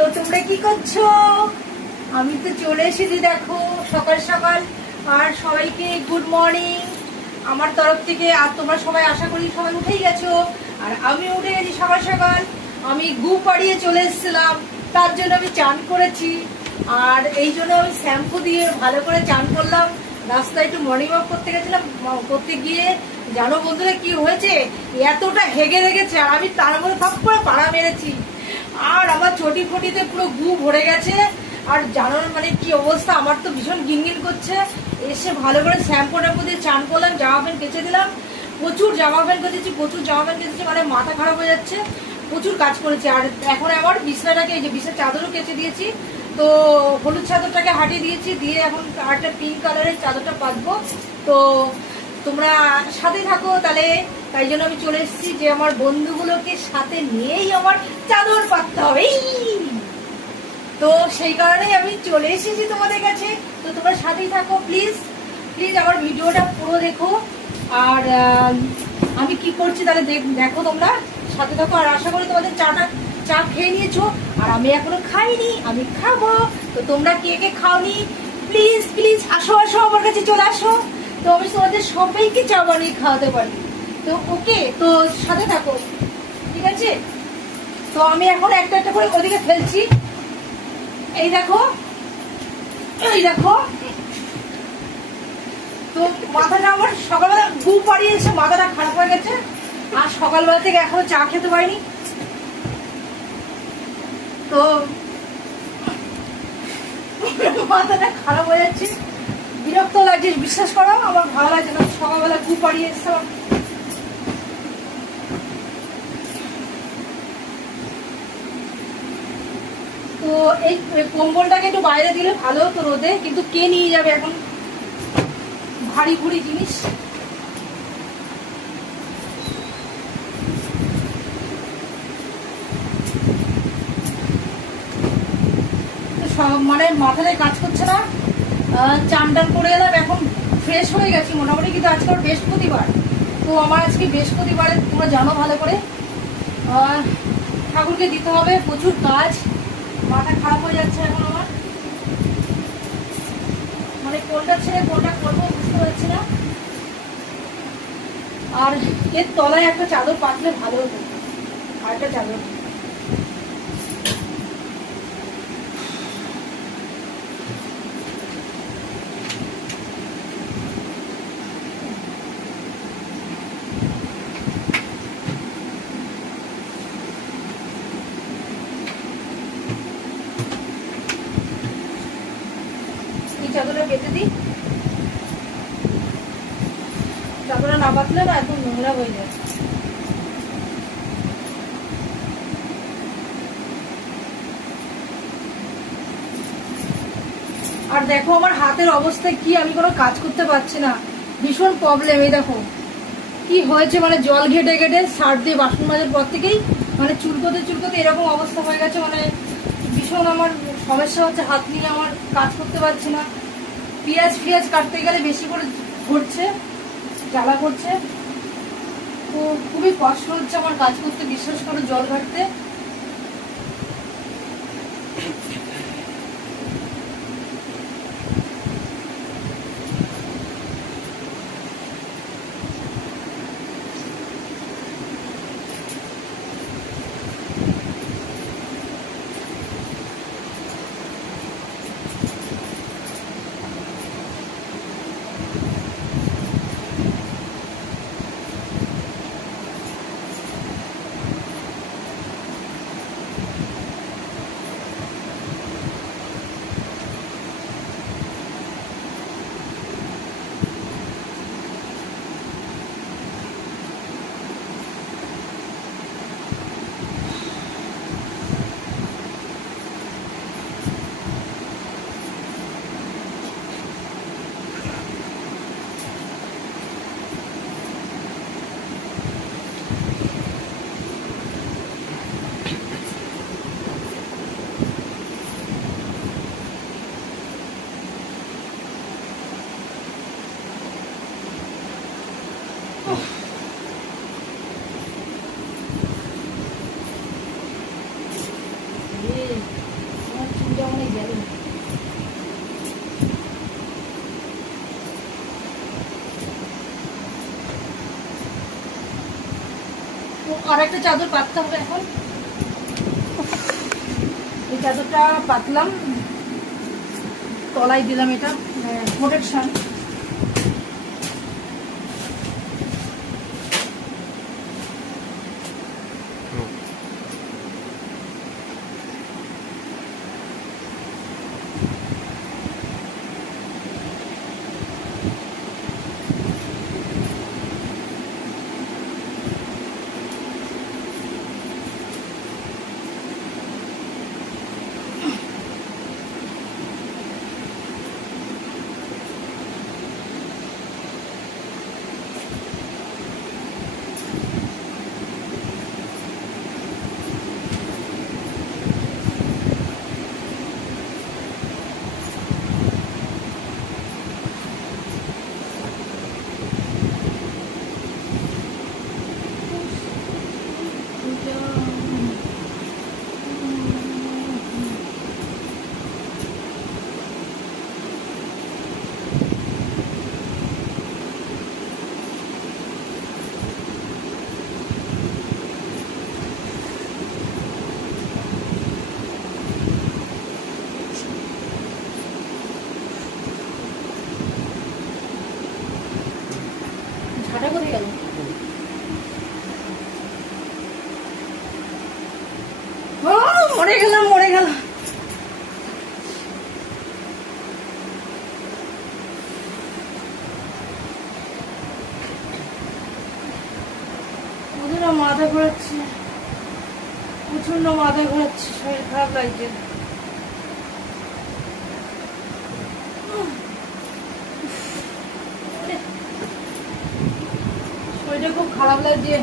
তো তোমরা কি করছো? আমি তো চলে এসেছি দেখো সকাল সকাল। আর সবাইকে গুড মর্নিং আমার তরফ থেকে। আর তোমরা সবাই আশা করি সবাই উঠেই গেছো, আর আমি উঠে গেছি সকাল সকাল। আমি গু পাড়িয়ে চলে এসেছিলাম, তার জন্য আমি চান করেছি। আর এই জন্য আমি শ্যাম্পু দিয়ে ভালো করে চান করলাম। রাস্তায় একটু মর্নিং ওয়াক করতে গেছিলাম, করতে গিয়ে জানো বন্ধুরা কি হয়েছে, এতটা হেগে লেগেছে আর আমি তার মধ্যে সব করে পাড়া মেরেছি। আর আমার চটি ফটিতে পুরো গু ভরে গেছে। আর জানো মানে কি অবস্থা, আমার তো ভীষণ গিনগিন করছে। এসে ভালো করে শ্যাম্পু ট্যাম্পু দিয়ে চান করলাম, জামা প্যান্ট কেচে দিলাম। প্রচুর জামা প্যান্ট কেচেছি, প্রচুর জামা প্যান্ট কেচেছি, মানে মাথা খারাপ হয়ে যাচ্ছে। প্রচুর কাজ করেছি। আর এখন আমার বিছনাটাকে, এই যে বিছনার চাদরও কেচে দিয়েছি। তো হলুদ চাদরটাকে হাঁটিয়ে দিয়েছি, দিয়ে এখন একটা পিঙ্ক কালারের চাদরটা পাতবো। তো তোমরা সাথে থাকো তাহলে। তাই জন্য আমি চলে এসেছি যে আমার বন্ধুগুলোকে সাথে নিয়েই আমার চাদর পাততে হবে। তো সেই কারণেই আমি চলে এসেছি তোমাদের কাছে। তো তোমরা সাথেই থাকো প্লিজ প্লিজ, আমার ভিডিওটা পুরো দেখো। আর আমি কি করছি তাহলে দেখো, তোমরা সাথে থাকো। আর আশা করি তোমাদের চা খেয়ে নিয়েছো, আর আমি এখনো খাইনি, আমি খাবো। তো তোমরা কে কে খাওনি প্লিজ প্লিজ আসো আসো, আমার কাছে চলে আসো। তো আমি তোমাদের সবাইকে চা বানিয়ে খাওয়াতে পারি। তো ওকে, তো সাথে থাকো, ঠিক আছে? তো আমি এখন একটা একটা করে ওদিকে ফেলছি। এই দেখো, এই দেখো। তো মাথাটা আমার সকালবেলা গু পাড়িয়ে এসে মাথাটা খারাপ হয়ে গেছে। আর সকালবেলা থেকে এখনো চা খেতে পারিনি। তো মাথাটা খারাপ হয়ে যাচ্ছে, বিরক্ত লাগছে, বিশ্বাস করো আমার ভালো লাগছে না। সকালবেলা গু পাড়িয়ে এসে তো এই কম্বলটাকে একটু বাইরে দিলে ভালো হতো রোদে, কিন্তু কে নিয়ে যাবে এখন ভারী ভুরি জিনিস। মানে মাথায় কাজ করছে না। চান টান করে এলাম, এখন ফ্রেশ হয়ে গেছি মোটামুটি। কিন্তু আজকে বৃহস্পতিবার, তো আমার আজকে বৃহস্পতিবারে তোমরা জানো ভালো করে ঠাকুরকে দিতে হবে, প্রচুর কাজ। মাথা খারাপ হয়ে যাচ্ছে এখন আমার, মানে কোনটা ছেড়ে কোনটা করবো বুঝতে পারছি না। আর এর তলায় একটা চাদর পাতলে ভালো হতো, আর একটা চাদর। চাদরটা পেতে দিই, চাদরটা না পাতলে না একদম নোংরা হয়ে যায়। আর দেখো আমার হাতের অবস্থা কি, আমি কোনো কাজ করতে পারছি না, ভীষণ প্রবলেম। এই দেখো কি হয়েছে, মানে জল ঘেটে ঘেটে সার্ফ দিয়ে বাসন মাজার পর থেকেই মানে চুলকোতে চুলকোতে এরকম অবস্থা হয়ে গেছে। মানে ভীষণ আমার সমস্যা হচ্ছে, হাত নিয়ে আমার কাজ করতে পারছি না। পেঁয়াজ কাটতে গেলে বেশি করে ঘটছে, জ্বালা করছে। তো খুবই কষ্ট হচ্ছে আমার কাজ করতে, বিশ্বাস করে জল ঘাটতে। যাবে। আর একটা চাদর পাততে হবে এখন। এই চাদরটা পাতলাম, তলায় দিলাম এটা প্রোটেকশন। ঝাঁটা কোথায় গেল? মরে গেলাম, মরে গেলাম। ওদের মাথা ঘোরাচ্ছে, প্রচন্ড মাথা ঘোরাচ্ছে, শরীর খারাপ লাগছে। শরীরটা খুব খারাপ লাগছে।